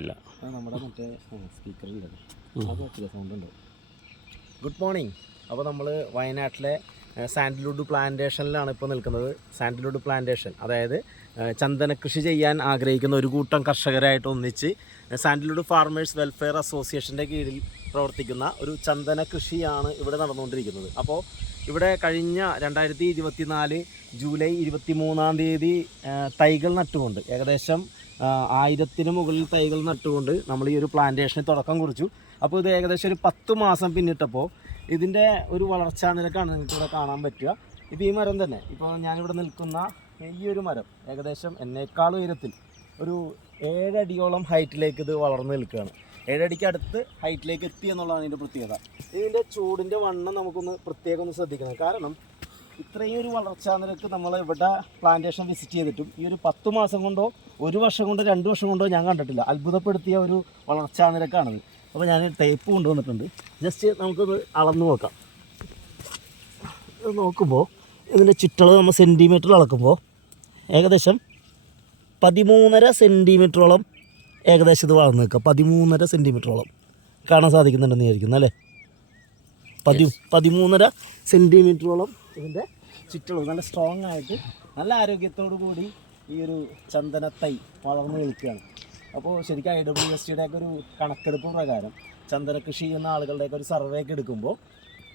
ഇല്ല. നമ്മുടെ മറ്റേ സ്പീക്കറില്ലല്ലോ, സൗണ്ട് ഉണ്ടോ? Good morning. അപ്പോൾ നമ്മൾ വയനാട്ടിലെ സാൻഡൽവുഡ് പ്ലാന്റേഷനിലാണ് ഇപ്പോൾ നിൽക്കുന്നത്. സാൻഡൽവുഡ് പ്ലാന്റേഷൻ അതായത് ചന്ദന കൃഷി ചെയ്യാൻ ആഗ്രഹിക്കുന്ന ഒരു കൂട്ടം കർഷകരായിട്ട് ഒന്നിച്ച് സാൻഡൽവുഡ് ഫാർമേഴ്സ് വെൽഫെയർ അസോസിയേഷൻ്റെ കീഴിൽ പ്രവർത്തിക്കുന്ന ഒരു ചന്ദന കൃഷിയാണ് ഇവിടെ നടന്നുകൊണ്ടിരിക്കുന്നത്. അപ്പോൾ ഇവിടെ കഴിഞ്ഞ 2024 ജൂലൈ 23 തൈകൾ നട്ടുകൊണ്ട് ഏകദേശം 1000-ന് മുകളിൽ തൈകൾ നട്ടുകൊണ്ട് നമ്മൾ ഈ ഒരു പ്ലാന്റേഷന് തുടക്കം കുറിച്ചു. അപ്പോൾ ഇത് ഏകദേശം ഒരു 10 മാസം പിന്നിട്ടപ്പോൾ ഇതിൻ്റെ ഒരു വളർച്ചാ നിരക്കാണ് നിങ്ങൾക്കിവിടെ കാണാൻ പറ്റുക. ഇപ്പോൾ ഈ മരം തന്നെ, ഇപ്പോൾ ഞാനിവിടെ നിൽക്കുന്ന ഈ ഒരു മരം ഏകദേശം എന്നേക്കാൾ ഉയരത്തിൽ ഒരു 7 അടിയോളം ഹൈറ്റിലേക്ക് ഇത് വളർന്നു നിൽക്കുകയാണ്. 7 അടിക്ക് അടുത്ത് ഹൈറ്റിലേക്ക് എത്തി എന്നുള്ളതാണ് ഇതിൻ്റെ പ്രത്യേകത. ഇതിൻ്റെ ചൂടിൻ്റെ വണ്ണം നമുക്കൊന്ന് പ്രത്യേകം ഒന്ന് ശ്രദ്ധിക്കണം. കാരണം ഇത്രയും ഒരു വളർച്ചാ നിരക്ക് നമ്മൾ ഇവിടെ പ്ലാന്റേഷൻ വിസിറ്റ് ചെയ്തിട്ടും ഈ ഒരു 10 മാസം കൊണ്ടോ 1 വർഷം കൊണ്ടോ 2 വർഷം കൊണ്ടോ ഞാൻ കണ്ടിട്ടില്ല. അത്ഭുതപ്പെടുത്തിയ ഒരു വളർച്ചാ നിരക്കാണത്. അപ്പോൾ ഞാൻ ടേപ്പ് കൊണ്ടുവന്നിട്ടുണ്ട്. ജസ്റ്റ് നമുക്കത് അളന്ന് നോക്കാം. ഇത് നോക്കുമ്പോൾ ഇതിൻ്റെ ചുറ്റളവ് നമ്മൾ സെൻറ്റിമീറ്ററിൽ അളക്കുമ്പോൾ ഏകദേശം 13.5 സെൻറ്റിമീറ്ററോളം ഏകദേശം ഇത് വളർന്ന് നിൽക്കുക. 13.5 സെൻറ്റിമീറ്ററോളം കാണാൻ സാധിക്കുന്നുണ്ടെന്ന് വിചാരിക്കുന്നു അല്ലേ? 13.5 സെൻറ്റിമീറ്ററോളം ഇതിൻ്റെ ചുറ്റളവ് നല്ല സ്ട്രോങ് ആയിട്ട് നല്ല ആരോഗ്യത്തോടു കൂടി ഈ ഒരു ചന്ദനത്തൈ വളർന്നു നിൽക്കുകയാണ്. അപ്പോൾ ശരിക്കും IWSTയുടെ ഒക്കെ ഒരു കണക്കെടുപ്പ് പ്രകാരം ചന്ദന കൃഷി ചെയ്യുന്ന ആളുകളുടെയൊക്കെ ഒരു സർവേ ഒക്കെ എടുക്കുമ്പോൾ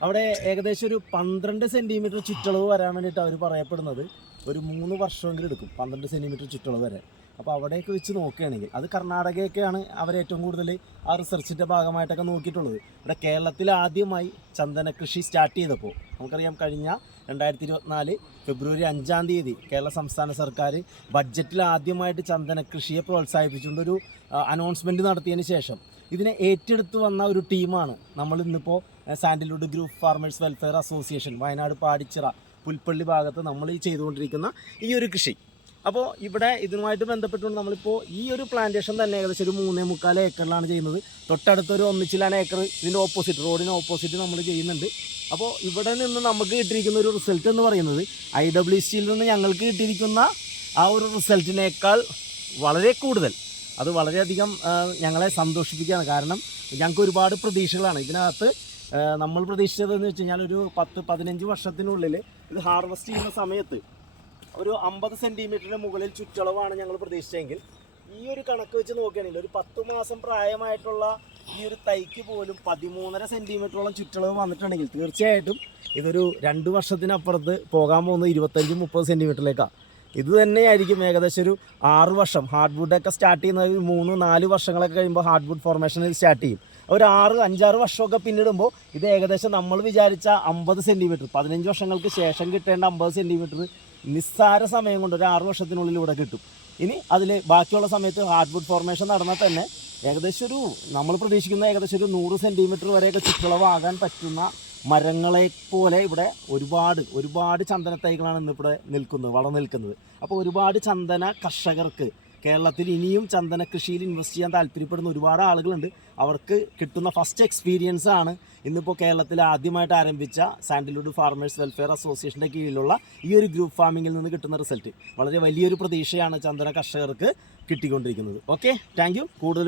അവിടെ ഏകദേശം ഒരു 12 സെൻറ്റിമീറ്റർ ചുറ്റളവ് വരാൻ വേണ്ടിയിട്ട് അവർ പറയപ്പെടുന്നത് ഒരു 3 വർഷമെങ്കിലും എടുക്കും, 12 സെൻറ്റിമീറ്റർ ചുറ്റളവ് വരാൻ. അപ്പോൾ അവിടെയൊക്കെ വെച്ച് നോക്കുകയാണെങ്കിൽ അത് കർണാടകയൊക്കെയാണ് അവർ ഏറ്റവും കൂടുതൽ ആ റിസർച്ചിൻ്റെ ഭാഗമായിട്ടൊക്കെ നോക്കിയിട്ടുള്ളത്. ഇവിടെ കേരളത്തിൽ ആദ്യമായി ചന്ദന കൃഷി സ്റ്റാർട്ട് ചെയ്തപ്പോൾ നമുക്കറിയാം, കഴിഞ്ഞ 2024 ഫെബ്രുവരി 5 കേരള സംസ്ഥാന സർക്കാർ ബഡ്ജറ്റിൽ ആദ്യമായിട്ട് ചന്ദന കൃഷിയെ പ്രോത്സാഹിപ്പിച്ചുകൊണ്ടൊരു അനൗൺസ്മെൻറ്റ് നടത്തിയതിന് ശേഷം ഇതിനെ ഏറ്റെടുത്ത് വന്ന ഒരു ടീമാണ് നമ്മൾ ഇന്നിപ്പോൾ sandalwood group farmers welfare association Wayanad Padichira Pulpally ഭാഗത്ത് നമ്മൾ ഈ ചെയ്തുകൊണ്ടിരിക്കുന്ന ഈ ഒരു കൃഷി. അപ്പോൾ ഇവിടെ ഇതുമായിട്ട് ബന്ധപ്പെട്ടുകൊണ്ട് നമ്മളിപ്പോൾ ഈ ഒരു പ്ലാന്റേഷൻ തന്നെ ഏകദേശം ഒരു 3.25 ഏക്കറിലാണ് ചെയ്യുന്നത്. തൊട്ടടുത്തൊരു 1 ഏക്കർ ഇതിൻ്റെ ഓപ്പോസിറ്റ്, റോഡിന് ഓപ്പോസിറ്റ് നമ്മൾ ചെയ്യുന്നുണ്ട്. അപ്പോൾ ഇവിടെ നിന്ന് നമുക്ക് കിട്ടിയിരിക്കുന്ന ഒരു റിസൾട്ട് എന്ന് പറയുന്നത് IWSTയിൽ നിന്ന് ഞങ്ങൾക്ക് കിട്ടിയിരിക്കുന്ന ആ ഒരു റിസൾട്ടിനേക്കാൾ വളരെ കൂടുതൽ, അത് വളരെയധികം ഞങ്ങളെ സന്തോഷിപ്പിക്കുകയാണ്. കാരണം ഞങ്ങൾക്ക് ഒരുപാട് പ്രതീക്ഷകളാണ് ഇതിനകത്ത്. നമ്മൾ പ്രതീക്ഷിച്ചതെന്ന് വെച്ച് കഴിഞ്ഞാൽ ഒരു 10-15 വർഷത്തിനുള്ളിൽ ഇത് ഹാർവെസ്റ്റ് ചെയ്യുന്ന സമയത്ത് ഒരു 50 സെൻറ്റിമീറ്ററിന് മുകളിൽ ചുറ്റളവാണ് ഞങ്ങൾ പ്രതീക്ഷിച്ചെങ്കിൽ ഈ ഒരു കണക്ക് വെച്ച് നോക്കുകയാണെങ്കിൽ ഒരു 10 മാസം പ്രായമായിട്ടുള്ള ഈ ഒരു തൈക്ക് പോലും 13.5 സെൻറ്റിമീറ്ററോളം ചുറ്റളവ് വന്നിട്ടുണ്ടെങ്കിൽ തീർച്ചയായിട്ടും ഇതൊരു 2 വർഷത്തിനപ്പുറത്ത് പോകാൻ പോകുന്നത് 25-30 സെൻറ്റിമീറ്ററിലേക്കാണ്. ഇത് തന്നെയായിരിക്കും ഏകദേശം ഒരു 6 വർഷം. ഹാർഡ് വുഡൊക്കെ സ്റ്റാർട്ട് ചെയ്യുന്നത് 3-4 വർഷങ്ങളൊക്കെ കഴിയുമ്പോൾ ഹാർഡ് വുഡ് ഫോർമേഷൻ സ്റ്റാർട്ട് ചെയ്യും. ഒരു 6-5 വർഷമൊക്കെ പിന്നിടുമ്പോൾ ഇത് ഏകദേശം നമ്മൾ വിചാരിച്ച 50 സെൻറ്റിമീറ്റർ, 15 വർഷങ്ങൾക്ക് ശേഷം കിട്ടേണ്ട 50 സെൻറ്റിമീറ്റർ നിസ്സാര സമയം കൊണ്ട് ഒരു 6 വർഷത്തിനുള്ളിൽ ഇവിടെ കിട്ടും. ഇനി അതിൽ ബാക്കിയുള്ള സമയത്ത് ഹാർഡ് വുഡ് ഫോർമേഷൻ നടന്നാൽ തന്നെ ഏകദേശം ഒരു നമ്മൾ പ്രതീക്ഷിക്കുന്ന ഏകദേശം ഒരു 100 സെൻറ്റിമീറ്റർ വരെയൊക്കെ ചുറ്റളവാകാൻ പറ്റുന്ന മരങ്ങളെ പോലെ ഇവിടെ ഒരുപാട് ചന്ദന തൈകളാണ് ഇന്നിവിടെ വളർന്നു നിൽക്കുന്നത്. അപ്പോൾ ഒരുപാട് ചന്ദന കർഷകർക്ക് കേരളത്തിൽ ഇനിയും ചന്ദന കൃഷിയിൽ ഇൻവെസ്റ്റ് ചെയ്യാൻ താല്പര്യപ്പെടുന്ന ഒരുപാട് ആളുകളുണ്ട്. അവർക്ക് കിട്ടുന്ന ഫസ്റ്റ് എക്സ്പീരിയൻസ് ആണ് ഇന്നിപ്പോൾ കേരളത്തിൽ ആദ്യമായിട്ട് ആരംഭിച്ച സാൻഡൽവുഡ് ഫാർമേഴ്സ് വെൽഫെയർ അസോസിയേഷൻ്റെ കീഴിലുള്ള ഈ ഒരു ഗ്രൂപ്പ് ഫാമിങ്ങിൽ നിന്ന് കിട്ടുന്ന റിസൾട്ട്. വളരെ വലിയൊരു പ്രതീക്ഷയാണ് ചന്ദന കർഷകർക്ക് കിട്ടിക്കൊണ്ടിരിക്കുന്നത്. Okay, thank you. കൂടുതൽ